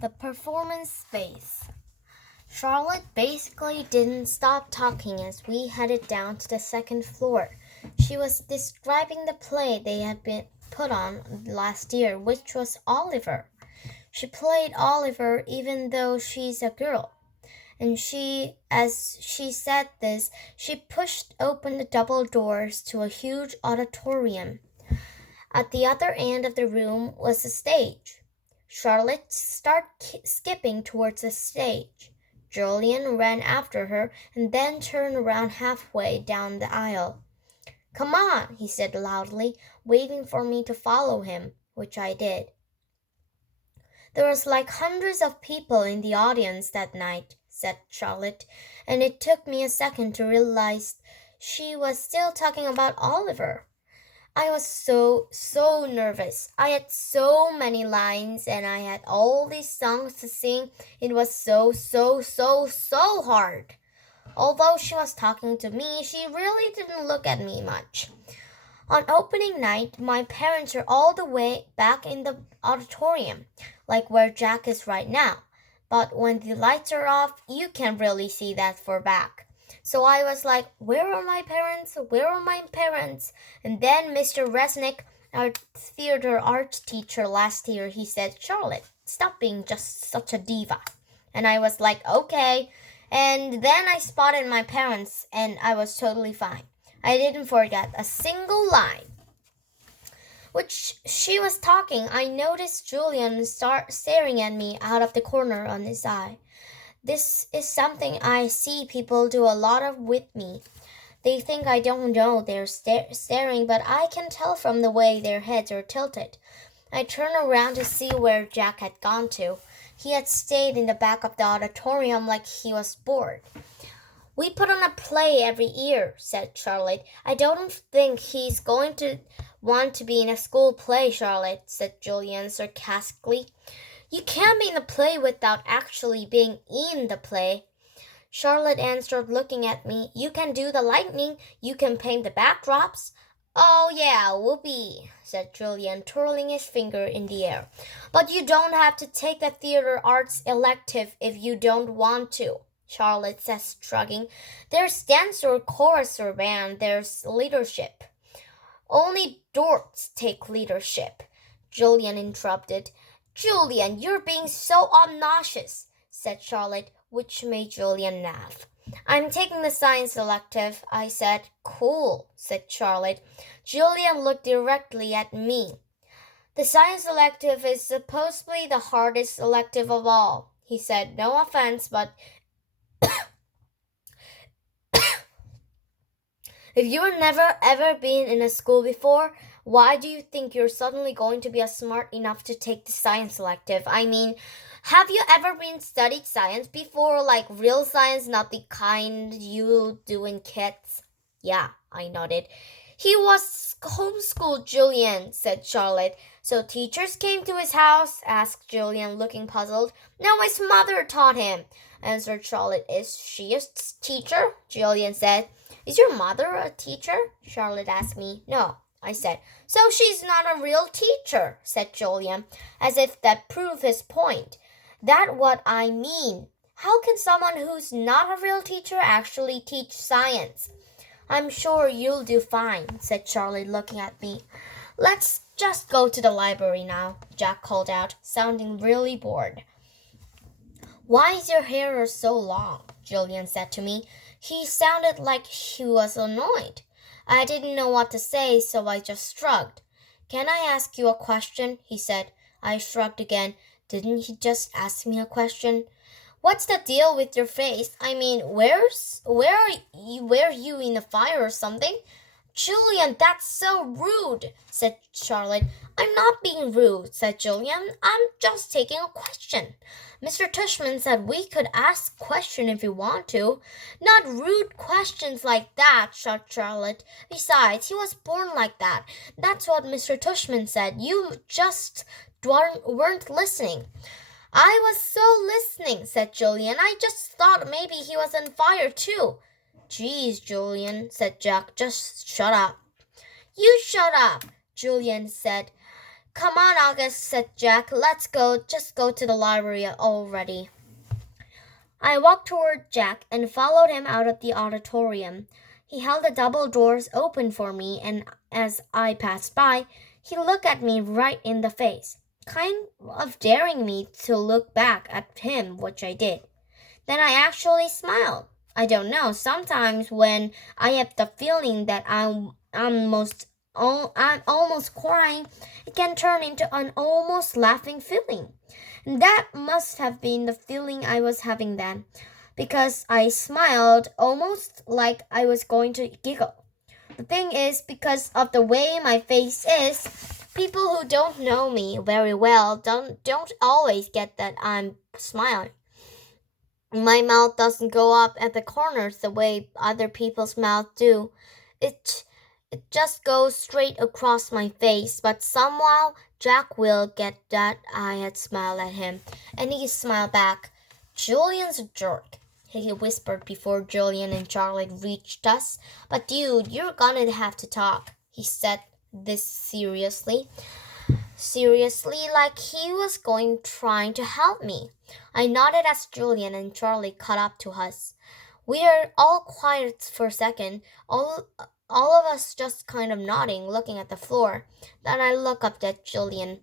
The performance space. Charlotte basically didn't stop talking as we headed down to the second floor. She was describing the play they had been put on last year, which was Oliver. She played Oliver even though she's a girl. And as she said this, she pushed open the double doors to a huge auditorium. At the other end of the room was a stage. Charlotte started skipping towards the stage. Julian ran after her and then turned around halfway down the aisle. Come on, he said loudly, waving for me to follow him, which I did. There was like hundreds of people in the audience that night, said Charlotte, and it took me a second to realize she was still talking about Oliver. I was so nervous. I had so many lines and I had all these songs to sing. It was so hard. Although she was talking to me, she really didn't look at me much. On opening night, my parents were all the way back in the auditorium, like where Jack is right now. But when the lights are off, you can't really see that far back. So I was like, where are my parents? Where are my parents? And then Mr. Resnick, our theater art teacher last year, he said, Charlotte, stop being just such a diva. And I was like, okay. And then I spotted my parents and I was totally fine. I didn't forget a single line. Which she was talking, I noticed Julian start staring at me out of the corner on his eye. This is something I see people do a lot of with me. They think I don't know they're staring, but I can tell from the way their heads are tilted. I turned around to see where Jack had gone to. He had stayed in the back of the auditorium like he was bored. We put on a play every year, said Charlotte. I don't think he's going to want to be in a school play, Charlotte, said Julian sarcastically. You can't be in a play without actually being in the play. Charlotte answered, looking at me. You can do the lighting. You can paint the backdrops. Oh, yeah, whoopee, said Julian, twirling his finger in the air. But you don't have to take the theater arts elective if you don't want to, Charlotte said, shrugging. There's dance or chorus or band. There's leadership. Only dorks take leadership, Julian interrupted. Julian, you're being so obnoxious, said Charlotte, which made Julian laugh. I'm taking the science elective, I said. Cool, said Charlotte. Julian looked directly at me. The science elective is supposedly the hardest elective of all, he said. No offense, but if you've never ever been in a school before, why do you think you're suddenly going to be smart enough to take the science elective? I mean, have you ever been studied science before, like real science, not the kind you do in kids? Yeah, I nodded. He was homeschooled, Julian, said Charlotte. So teachers came to his house? Asked Julian, looking puzzled. No, his mother taught him, answered Charlotte. Is she a teacher? Julian said. Is your mother a teacher? Charlotte asked me. No, I said. So she's not a real teacher, said Julian, as if that proved his point. That's what I mean. How can someone who's not a real teacher actually teach science? I'm sure you'll do fine, said Charlotte, looking at me. Let's just go to the library now, Jack called out, sounding really bored. Why is your hair so long? Julian said to me. He sounded like he was annoyed. I didn't know what to say, so I just shrugged. Can I ask you a question? He said. I shrugged again. Didn't he just ask me a question? What's the deal with your face? I mean, where are you in the fire or something? Julian, that's so rude, said Charlotte. I'm not being rude, said Julian. I'm just taking a question. Mr. Tushman said we could ask questions if we want to. Not rude questions like that, shouted Charlotte. Besides, he was born like that. That's what Mr. Tushman said. You just weren't listening. I was so listening, said Julian. I just thought maybe he was on fire too. Geez, Julian, said Jack, just shut up. You shut up, Julian said. Come on, August, said Jack. Let's go. Just go to the library already. I walked toward Jack and followed him out of the auditorium. He held the double doors open for me, and as I passed by, he looked at me right in the face, kind of daring me to look back at him, which I did. Then I actually smiled. I don't know, sometimes when I have the feeling that I'm almost crying, it can turn into an almost laughing feeling. And that must have been the feeling I was having then, because I smiled almost like I was going to giggle. The thing is, because of the way my face is, people who don't know me very well don't always get that I'm smiling. My mouth doesn't go up at the corners the way other people's mouths do. It it just goes straight across my face, but somehow Jack will get that I had smiled at him, and he smiled back. Julian's a jerk, he whispered before Julian and Charlotte reached us. But dude, you're gonna have to talk. He said this seriously, like he was going trying to help me. I nodded as Julian and Charlie caught up to us. We are all quiet for a second, all of us just kind of nodding, looking at the floor. Then I look up at Julian.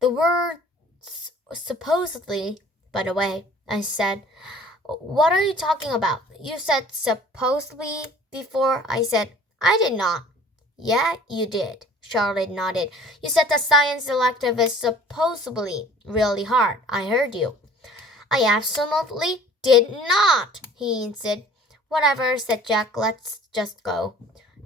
The words supposedly, by the way, I said. What are you talking about? You said supposedly before. I said, I did not. Yeah, you did. Charlotte nodded. You said the science elective is supposedly really hard. I heard you. I absolutely did not, he insisted. Whatever, said Jack. Let's just go.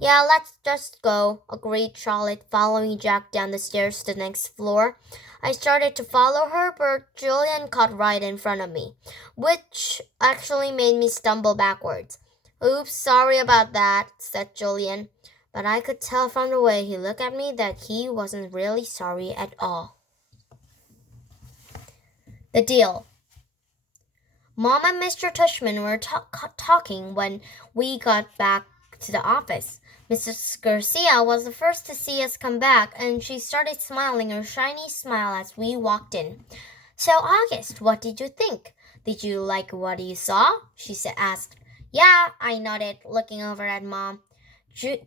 Yeah, let's just go, agreed Charlotte, following Jack down the stairs to the next floor. I started to follow her, but Julian caught right in front of me, which actually made me stumble backwards. Oops, sorry about that, said Julian. But I could tell from the way he looked at me that he wasn't really sorry at all. The deal. Mom and Mr. Tushman were talking when we got back to the office. Mrs. Garcia was the first to see us come back, and she started smiling her shiny smile as we walked in. So, August, what did you think? Did you like what you saw? She asked. Yeah, I nodded, looking over at Mom.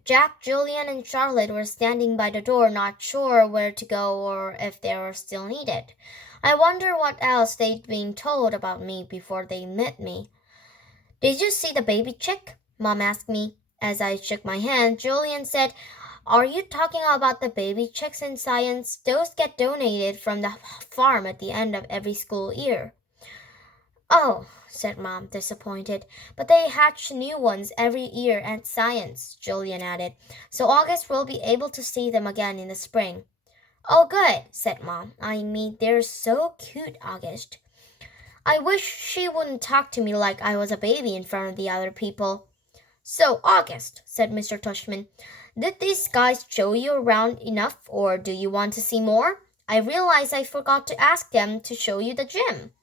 Jack, Julian, and Charlotte were standing by the door, not sure where to go or if they were still needed. I wonder what else they'd been told about me before they met me. Did you see the baby chick? Mom asked me. As I shook my hand, Julian said, Are you talking about the baby chicks in science? Those get donated from the farm at the end of every school year. Oh, said Mom, disappointed. But they hatch new ones every year at science, Julian added. So August will be able to see them again in the spring. Oh, good, said Mom. I mean, they're so cute, August. I wish she wouldn't talk to me like I was a baby in front of the other people. So, August, said Mr. Tushman, did these guys show you around enough, or do you want to see more? I realize I forgot to ask them to show you the gym.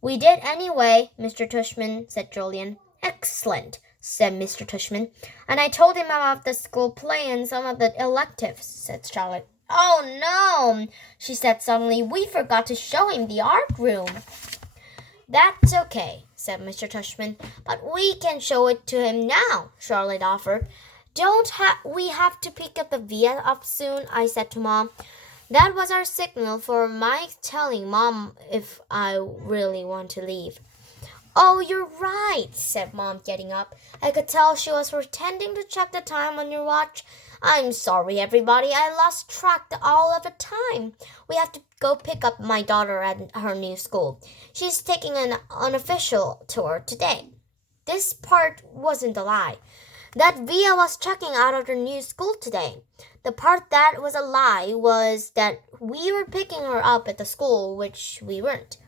We did anyway, Mr. Tushman, said Julian. Excellent, said Mr. Tushman. And I told him about the school play and some of the electives, said Charlotte. Oh, no, she said suddenly. We forgot to show him the art room. That's okay, said Mr. Tushman. But we can show it to him now, Charlotte offered. We have to pick up the Via up soon, I said to Mom. That was our signal for my telling Mom if I really want to leave. Oh, you're right, said Mom, getting up. I could tell she was pretending to check the time on your watch. I'm sorry, everybody. I lost track all of the time. We have to go pick up my daughter at her new school. She's taking an unofficial tour today. This part wasn't a lie. That Via was checking out of her new school today. The part that was a lie was that we were picking her up at the school, which we weren't.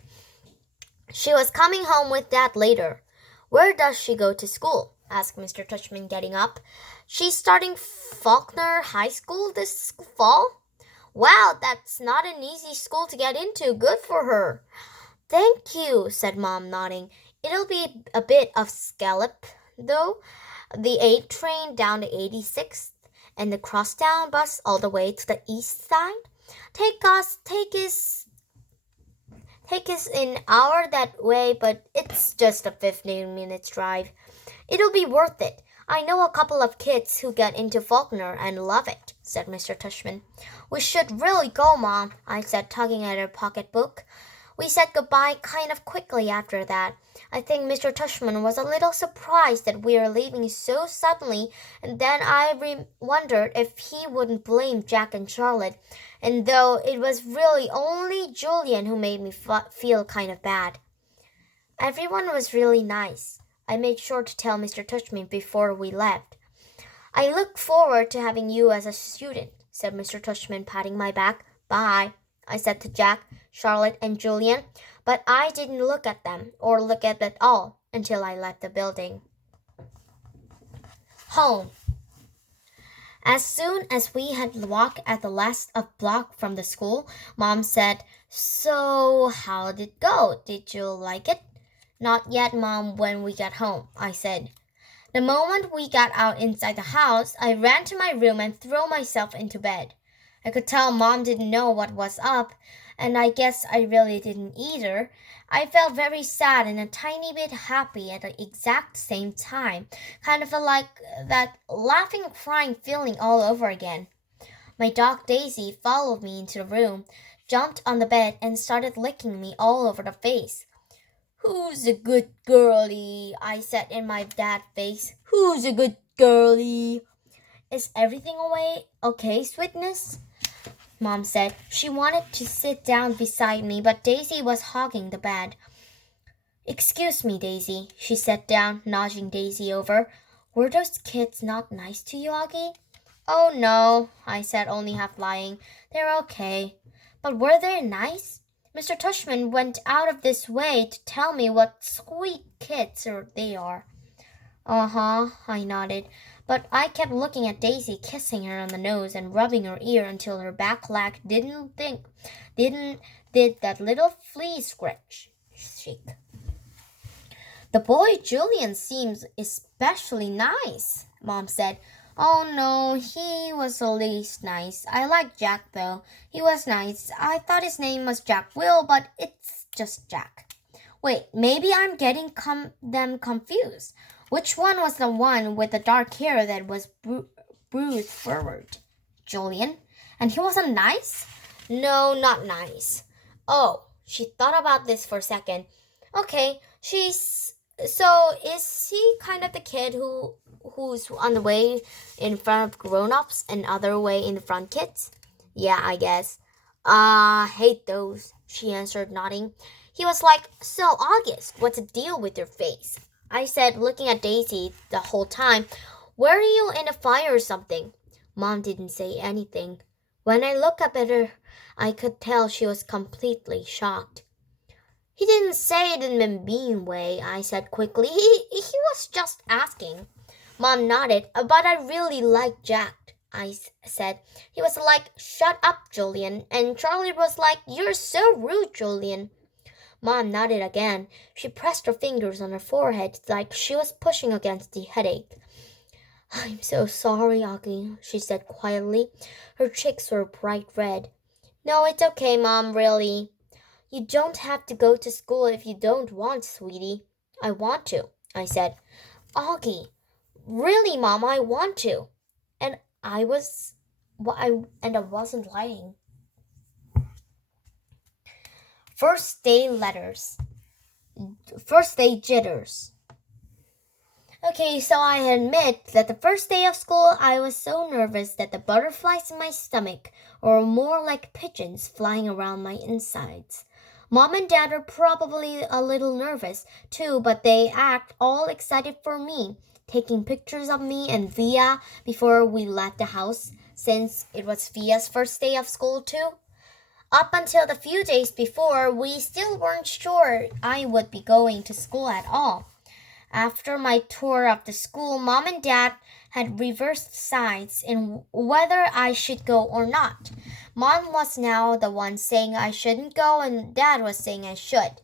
She was coming home with Dad later. Where does she go to school? Asked Mr. Tushman, getting up. She's starting Faulkner High School this fall. Wow, that's not an easy school to get into. Good for her. Thank you, said Mom, nodding. It'll be a bit of scallop, though. The 8 train down to 86th and the crosstown bus all the way to the east side. Take us an hour that way, but it's just a 15 minutes drive. It'll be worth it. I know a couple of kids who get into Faulkner and love it, said Mr. Tushman. We should really go, Mom, I said, tugging at her pocketbook. We said goodbye kind of quickly after that. I think Mr. Tushman was a little surprised that we were leaving so suddenly, and then I wondered if he wouldn't blame Jack and Charlotte, and though it was really only Julian who made me feel kind of bad. Everyone was really nice. I made sure to tell Mr. Tushman before we left. I look forward to having you as a student, said Mr. Tushman, patting my back. Bye, I said to Jack, Charlotte, and Julian, but I didn't look at them, or look at it all, until I left the building. Home. As soon as we had walked at the last block from the school, Mom said, So, how did it go? Did you like it? Not yet, Mom, when we got home, I said. The moment we got out inside the house, I ran to my room and threw myself into bed. I could tell Mom didn't know what was up, and I guess I really didn't either. I felt very sad and a tiny bit happy at the exact same time, kind of like that laughing and crying feeling all over again. My dog Daisy followed me into the room, jumped on the bed, and started licking me all over the face. Who's a good girlie? I said in my dad's face. Who's a good girlie? Is everything okay, sweetness? Mom said. She wanted to sit down beside me, but Daisy was hogging the bed. Excuse me, Daisy, she sat down, nudging Daisy over. Were those kids not nice to you, Augie? Oh, no, I said, only half lying. They're okay. But were they nice? Mr. Tushman went out of this way to tell me what sweet kids they are. Uh-huh, I nodded, but I kept looking at Daisy, kissing her on the nose and rubbing her ear until her back leg did that little flea scratch shake. The boy Julian seems especially nice, Mom said. Oh, no, he was the least nice. I like Jack, though. He was nice. I thought his name was Jack Will, but it's just Jack. Wait, maybe I'm getting them confused. Which one was the one with the dark hair that was bruised forward? Julian? And he wasn't nice? No, not nice. Oh, she thought about this for a second. Okay, is he kind of the kid who's on the way in front of grown-ups and other way in front kids? Yeah, I guess. Hate those, she answered, nodding. He was like, So, August, what's the deal with your face? I said, looking at Daisy the whole time. Were you in a fire or something? Mom didn't say anything. When I looked up at her, I could tell she was completely shocked. He didn't say it in a mean way, I said quickly. He was just asking. Mom nodded. But I really like Jack, I said. He was like, Shut up, Julian. And Charlie was like, You're so rude, Julian. Mom nodded again. She pressed her fingers on her forehead like she was pushing against the headache. I'm so sorry, Augie, she said quietly. Her cheeks were bright red. No, it's okay, Mom, really. You don't have to go to school if you don't want, sweetie. I want to, I said. Augie, really, Mom, I want to. And I wasn't lying. First day jitters. Okay, so I admit that the first day of school I was so nervous that the butterflies in my stomach were more like pigeons flying around my insides. Mom and Dad are probably a little nervous too, but they act all excited for me, taking pictures of me and Via before we left the house, since it was Via's first day of school too. Up until the few days before, we still weren't sure I would be going to school at all. After my tour of the school, Mom and Dad had reversed sides in whether I should go or not. Mom was now the one saying I shouldn't go, and Dad was saying I should.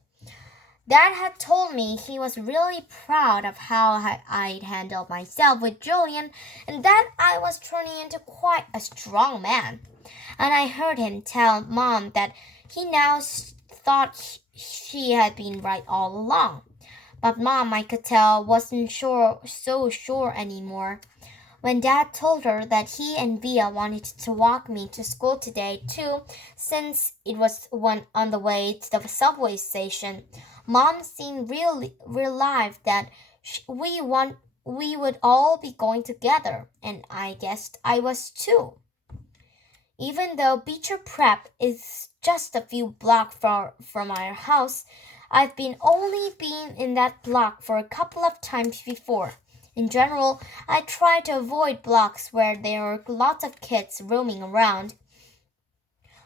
Dad had told me he was really proud of how I'd handled myself with Julian, and that I was turning into quite a strong man. and I heard him tell Mom that he now thought she had been right all along. But Mom, I could tell, wasn't so sure anymore. When Dad told her that he and Via wanted to walk me to school today too, since it was one on the way to the subway station, Mom seemed really relieved that we would all be going together, and I guessed I was too. Even though Beecher Prep is just a few blocks from our house, I've only been in that block for a couple of times before. In general, I try to avoid blocks where there are lots of kids roaming around.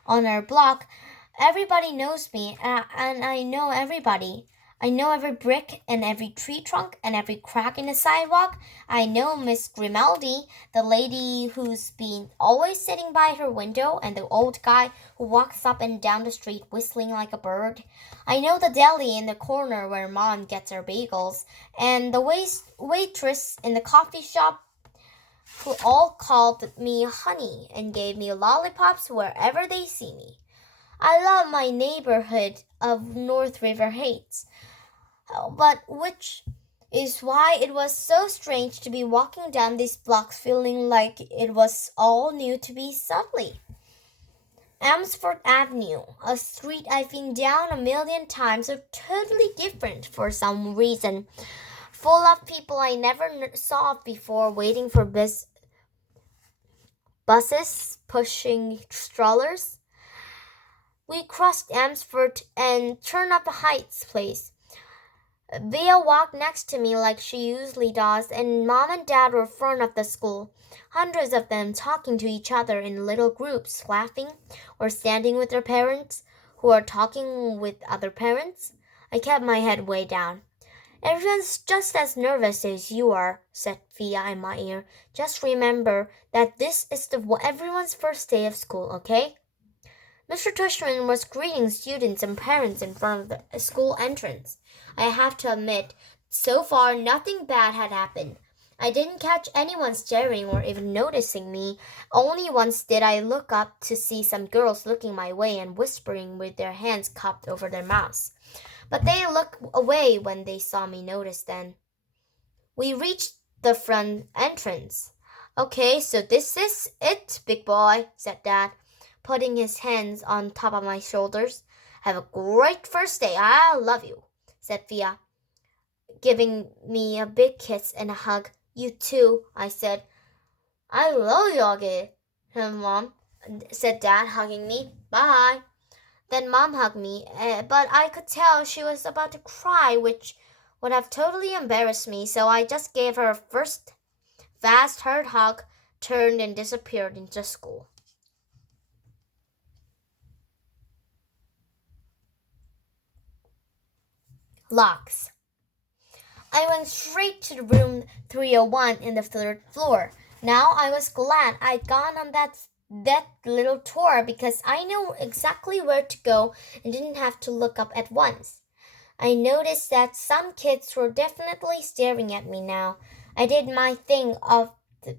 On our block, everybody knows me, and I know everybody. I know every brick and every tree trunk and every crack in the sidewalk. I know Miss Grimaldi, the lady who's been always sitting by her window, and the old guy who walks up and down the street whistling like a bird. I know the deli in the corner where Mom gets her bagels, and the waitress in the coffee shop who all called me honey and gave me lollipops wherever they see me. I love my neighborhood of North River Heights, but which is why it was so strange to be walking down these blocks feeling like it was all new to me suddenly. Amsford Avenue, a street I've been down a million times, so totally different for some reason, full of people I never saw before waiting for buses, pushing strollers. We crossed Amsford and turned up the Heights place. Bea walked next to me like she usually does, and Mom and Dad were front of the school, hundreds of them talking to each other in little groups, laughing, or standing with their parents, who are talking with other parents. I kept my head way down. Everyone's just as nervous as you are, said Fia in my ear. Just remember that this is everyone's first day of school, okay? Mr. Tushman was greeting students and parents in front of the school entrance. I have to admit, so far nothing bad had happened. I didn't catch anyone staring or even noticing me. Only once did I look up to see some girls looking my way and whispering with their hands cupped over their mouths. But they looked away when they saw me notice then. We reached the front entrance. Okay, so this is it, big boy, said Dad, putting his hands on top of my shoulders. Have a great first day. I love you, said Fia, giving me a big kiss and a hug. You too, I said. I love you, Mom, said Dad, hugging me. Bye. Then Mom hugged me, but I could tell she was about to cry, which would have totally embarrassed me, so I just gave her a first fast, hard hug, turned and disappeared into school. Locks. I went straight to room 301 in the third floor. Now I was glad I'd gone on that little tour because I knew exactly where to go and didn't have to look up at once. I noticed that some kids were definitely staring at me now. I did my thing of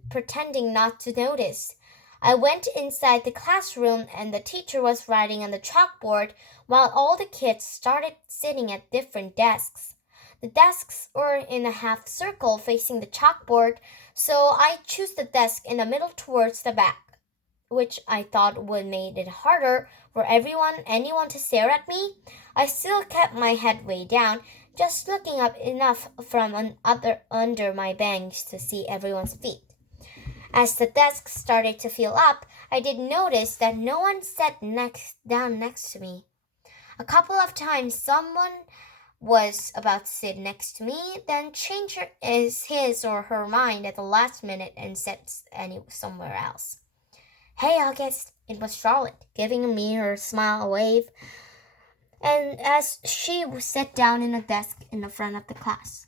pretending not to notice. I went inside the classroom and the teacher was writing on the chalkboard while all the kids started sitting at different desks. The desks were in a half circle facing the chalkboard, so I chose the desk in the middle towards the back, which I thought would make it harder for anyone to stare at me. I still kept my head way down, just looking up enough from under my bench to see everyone's feet. As the desk started to fill up, I did notice that no one sat down next to me. A couple of times someone was about to sit next to me, then changed his or her mind at the last minute and sat somewhere else. Hey, August, it was Charlotte, giving me her smile wave, and as she sat down in a desk in the front of the class.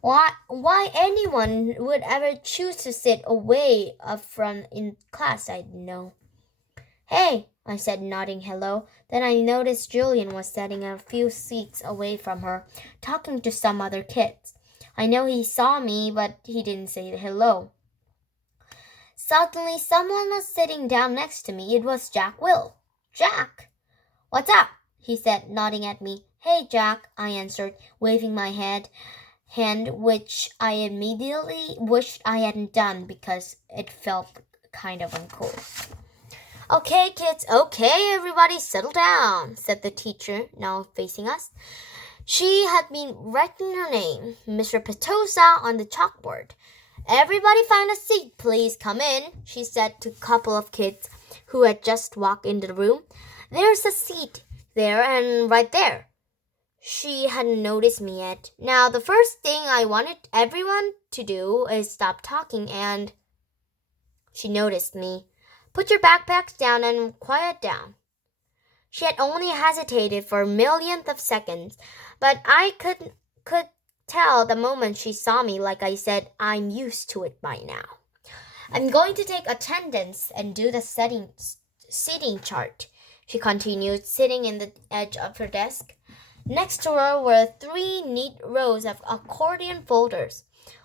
Why anyone would ever choose to sit away up front in class, I didn't know. Hey, I said, nodding hello. Then I noticed Julian was sitting a few seats away from her, talking to some other kids. I know he saw me, but he didn't say hello. Suddenly, someone was sitting down next to me. It was Jack Will. Jack! What's up? He said, nodding at me. Hey, Jack, I answered, waving my hand, which I immediately wished I hadn't done because it felt kind of uncool. Okay, kids, okay, everybody settle down, said the teacher, now facing us. She had been writing her name, Mr. Petosa, on the chalkboard. Everybody find a seat, please. Come in, she said to a couple of kids who had just walked into the room. There's a seat there and right there. She hadn't noticed me yet. Now, the first thing I wanted everyone to do is stop talking, and she noticed me. Put your backpacks down and quiet down. She had only hesitated for a millionth of seconds, but I could tell the moment she saw me. Like I said, I'm used to it by now. I'm going to take attendance and do the seating chart, she continued, sitting in the edge of her desk. Next to her were 3 neat rows of accordion folders.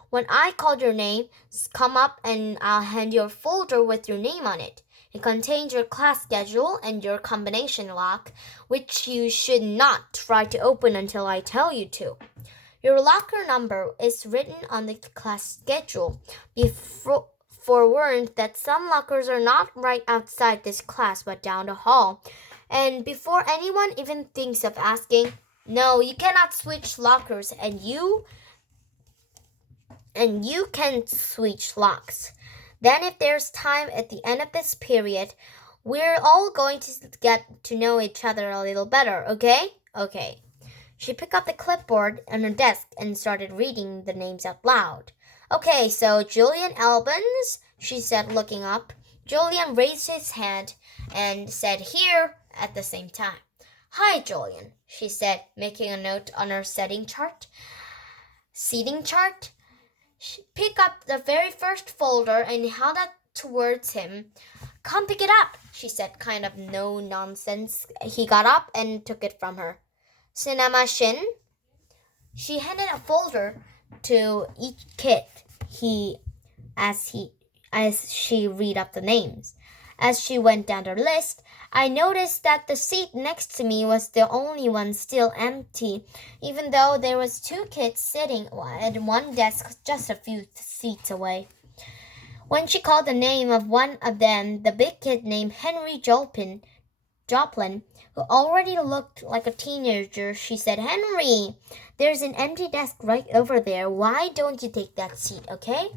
When I called your name, come up and I'll hand you a folder with your name on it. It contains your class schedule and your combination lock, which you should not try to open until I tell you to. Your locker number is written on the class schedule. Be forewarned that some lockers are not right outside this class but down the hall. And before anyone even thinks of asking, no, you cannot switch lockers, and you can switch locks. Then if there's time at the end of this period, we're all going to get to know each other a little better, okay? Okay. She picked up the clipboard on her desk and started reading the names out loud. Okay, so Julian Albans, she said, looking up. Julian raised his hand and said, here, at the same time. Hi, Julian, she said, making a note on her seating chart. She picked up the very first folder and held it towards him. Come pick it up, she said, kind of no nonsense. He got up and took it from her. Cinema Shin? She handed a folder to each kid as she read up the names. As she went down the list, I noticed that the seat next to me was the only one still empty, even though there was 2 kids sitting at one desk just a few seats away. When she called the name of one of them, the big kid named Henry Joplin, who already looked like a teenager, she said, Henry, there's an empty desk right over there. Why don't you take that seat, okay?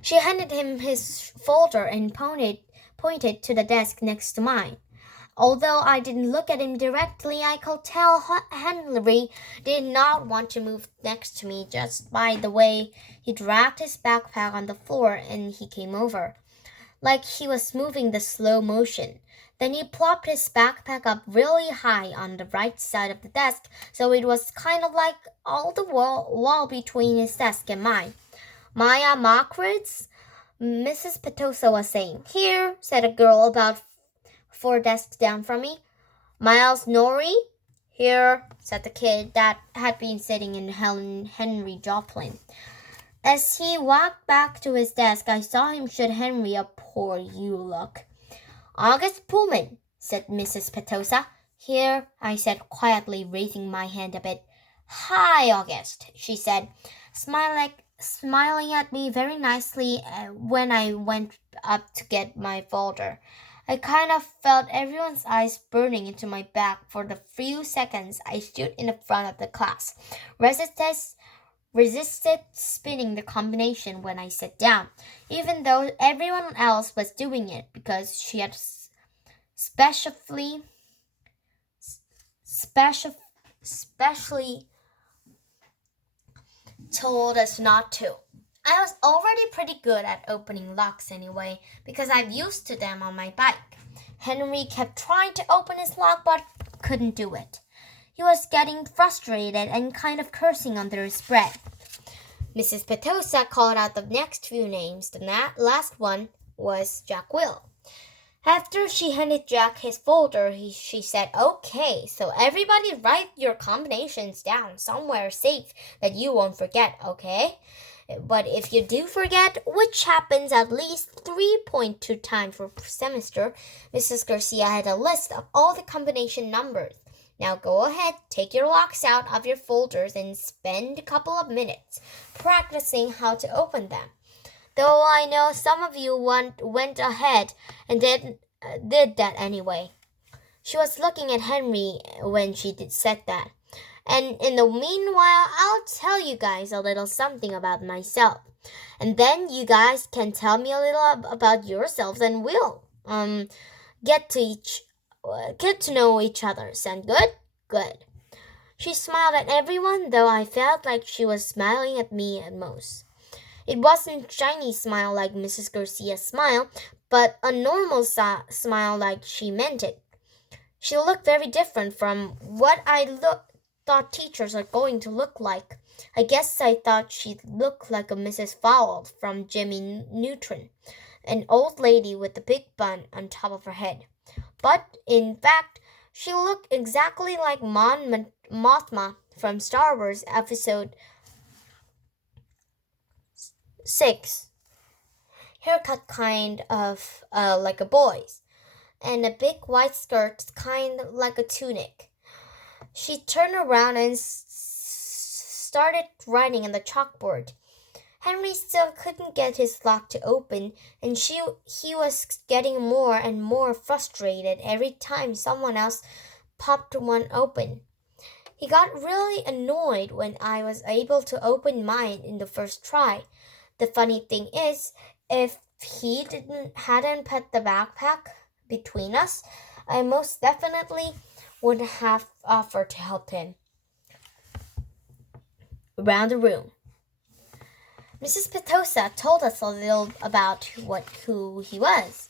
She handed him his folder and pointed to the desk next to mine. Although I didn't look at him directly, I could tell Henry did not want to move next to me just by the way he dragged his backpack on the floor and he came over, like he was moving the slow motion. Then he plopped his backpack up really high on the right side of the desk, so it was kind of like all the wall between his desk and mine. Maya Margaret's, Mrs. Petosa was saying. Here, said a girl about 4 desks down from me. Miles Norrie? Here, said the kid that had been sitting in Henry Joplin. As he walked back to his desk, I saw him shoot Henry a poor you look. August Pullman, said Mrs. Petosa. Here, I said quietly, raising my hand a bit. Hi, August, she said, smiling at me very nicely when I went up to get my folder. I kind of felt everyone's eyes burning into my back for the few seconds I stood in the front of the class. Resisted spinning the combination when I sat down, even though everyone else was doing it because she had specially told us not to. I was already pretty good at opening locks anyway, because I've used to them on my bike. Henry kept trying to open his lock but couldn't do it. He was getting frustrated and kind of cursing under his breath. Mrs. Petosa called out the next few names. The last one was Jack Will. After she handed Jack his folder, she said, Okay, so everybody write your combinations down somewhere safe that you won't forget, okay? But if you do forget, which happens at least 3.2 times per semester, Mrs. Garcia had a list of all the combination numbers. Now go ahead, take your locks out of your folders and spend a couple of minutes practicing how to open them. Though I know some of you went ahead and did that anyway. She was looking at Henry when she said that. And in the meanwhile, I'll tell you guys a little something about myself. And then you guys can tell me a little about yourselves and we'll get to know each other. Sound good? Good. She smiled at everyone, though I felt like she was smiling at me at most. It wasn't a shiny smile like Mrs. Garcia's smile, but a normal smile like she meant it. She looked very different from what I thought teachers are going to look like. I guess I thought she'd look like a Mrs. Fowl from Jimmy Neutron, an old lady with a big bun on top of her head. But, in fact, she looked exactly like Mon Mothma from Star Wars Episode 6. Haircut kind of like a boy's, and a big white skirt kind of like a tunic. She turned around and started writing on the chalkboard. Henry still couldn't get his lock to open, and he was getting more and more frustrated every time someone else popped one open. He got really annoyed when I was able to open mine in the first try. The funny thing is, if he hadn't put the backpack between us, I most definitely would have offered to help him. Around the room, Mrs. Petosa told us a little about who she was.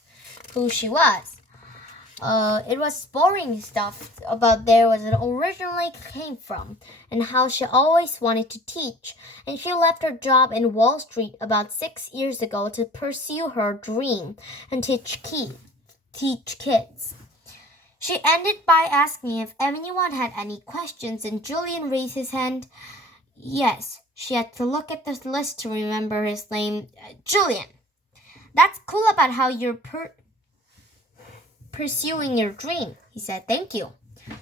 It was boring stuff about where it originally came from and how she always wanted to teach, and she left her job in Wall Street about 6 years ago to pursue her dream and teach kids. She ended by asking if anyone had any questions, and Julian raised his hand. Yes, she had to look at the list to remember his name. Julian. That's cool about how you're pursuing your dream, he said. Thank you.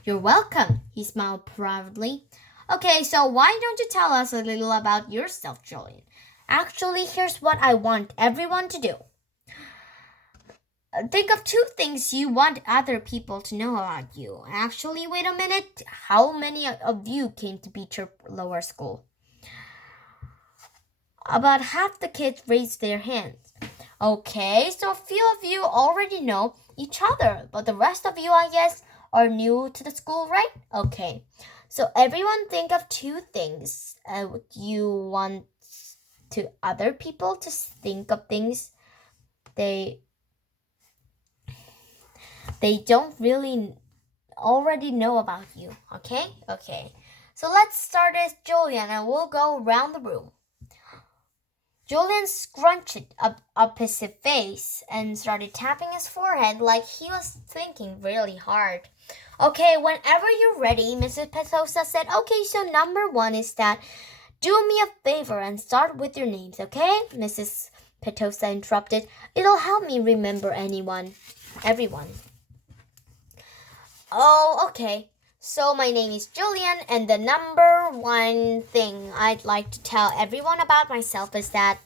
You're welcome, he smiled proudly. Okay, so why don't you tell us a little about yourself, Julian? Actually, here's what I want everyone to do. Think of 2 things you want other people to know about you. Actually, wait a minute. How many of you came to Beecher Lower School? About half the kids raised their hands. Okay, so a few of you already know each other, but the rest of you, I guess, are new to the school, right? Okay, so everyone think of 2 things you want to other people to think of things they don't really already know about you, okay? Okay, so let's start as Julian and we'll go around the room. Julian scrunched up his face and started tapping his forehead like he was thinking really hard. Okay, whenever you're ready, Mrs. Petosa said. Okay, so number 1 is that do me a favor and start with your names, okay? Mrs. Petosa interrupted. It'll help me remember everyone. Oh, okay. So my name is Julian, and the number 1 thing I'd like to tell everyone about myself is that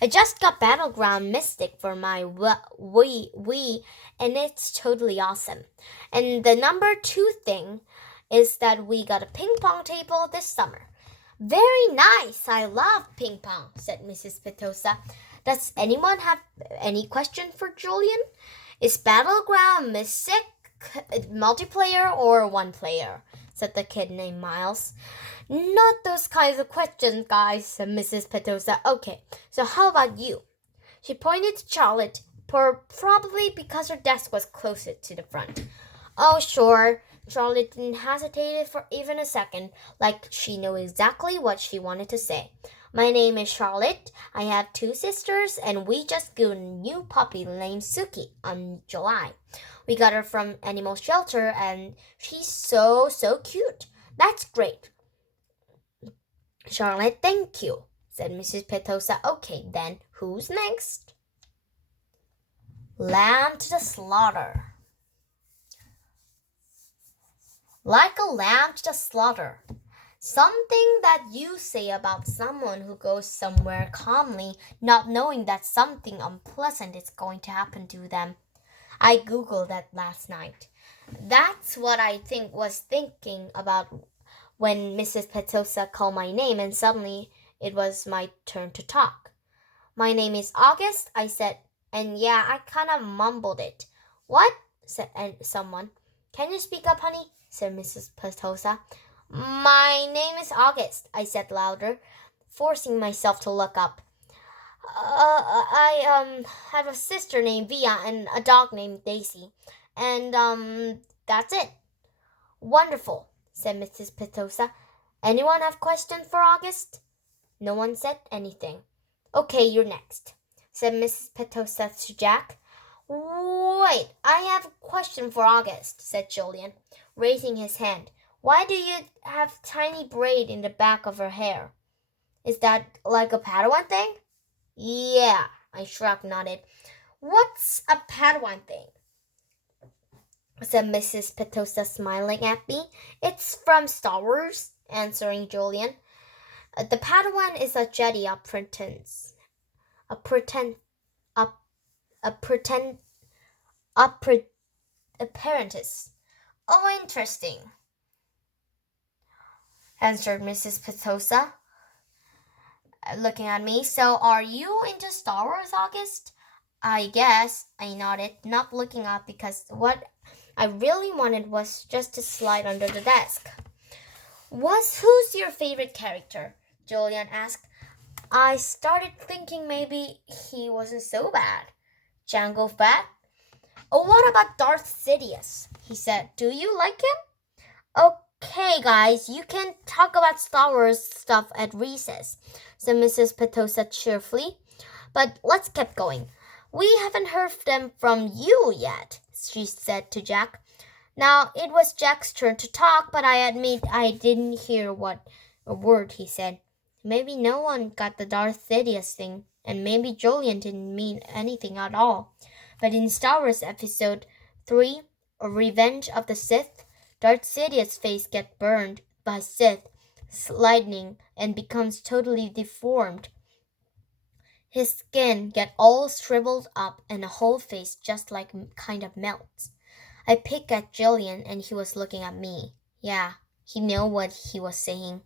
I just got Battleground Mystic for my Wii, and it's totally awesome. And the number 2 thing is that we got a ping pong table this summer. Very nice. I love ping pong, said Mrs. Petosa. Does anyone have any question for Julian? Is Battleground Mystic multiplayer or 1 player? Said the kid named Miles. Not those kinds of questions, guys, said Mrs. Petosa. Okay, so how about you? She pointed to Charlotte, probably because her desk was closer to the front. Oh, sure. Charlotte didn't hesitate for even a second, like she knew exactly what she wanted to say. My name is Charlotte. I have 2 sisters, and we just got a new puppy named Suki in July. We got her from animal shelter, and she's so cute. That's great. Charlotte, thank you, said Mrs. Petosa. Okay, then, who's next? Lamb to the slaughter. Like a lamb to the slaughter. Something that you say about someone who goes somewhere calmly, not knowing that something unpleasant is going to happen to them. I googled that last night. That's what I was thinking about when Mrs. Petosa called my name and suddenly it was my turn to talk. My name is August, I said, and yeah, I kind of mumbled it. What? Said someone. Can you speak up, honey? Said Mrs. Petosa. My name is August, I said louder, forcing myself to look up. I have a sister named Via and a dog named Daisy. And that's it. Wonderful, said Mrs. Petosa. Anyone have questions for August? No one said anything. Okay, you're next, said Mrs. Petosa to Jack. Wait, I have a question for August, said Julian, raising his hand. Why do you have tiny braid in the back of her hair? Is that like a Padawan thing? Yeah, I shrugged, nodded. What's a Padawan thing? Said Mrs. Petosa, smiling at me. It's from Star Wars, answering Julian. The Padawan is a Jedi apprentice. Apprentice. Oh, interesting, answered Mrs. Petosa, looking at me. So are you into Star Wars, August? I guess, I nodded, not looking up because what I really wanted was just to slide under the desk. Who's your favorite character? Julian asked. I started thinking maybe he wasn't so bad. Jango Fett? Oh, what about Darth Sidious? He said. Do you like him? Okay, guys, you can talk about Star Wars stuff at recess, said Mrs. Petosa cheerfully. But let's keep going. We haven't heard them from you yet, she said to Jack. Now, it was Jack's turn to talk, but I admit I didn't hear what a word he said. Maybe no one got the Darth Sidious thing, and maybe Julian didn't mean anything at all. But in Star Wars Episode 3, Revenge of the Sith, Darth Sidious' face gets burned by Sith lightning and becomes totally deformed. His skin gets all shriveled up and the whole face just like kind of melts. I picked at Julian and he was looking at me. Yeah, he knew what he was saying.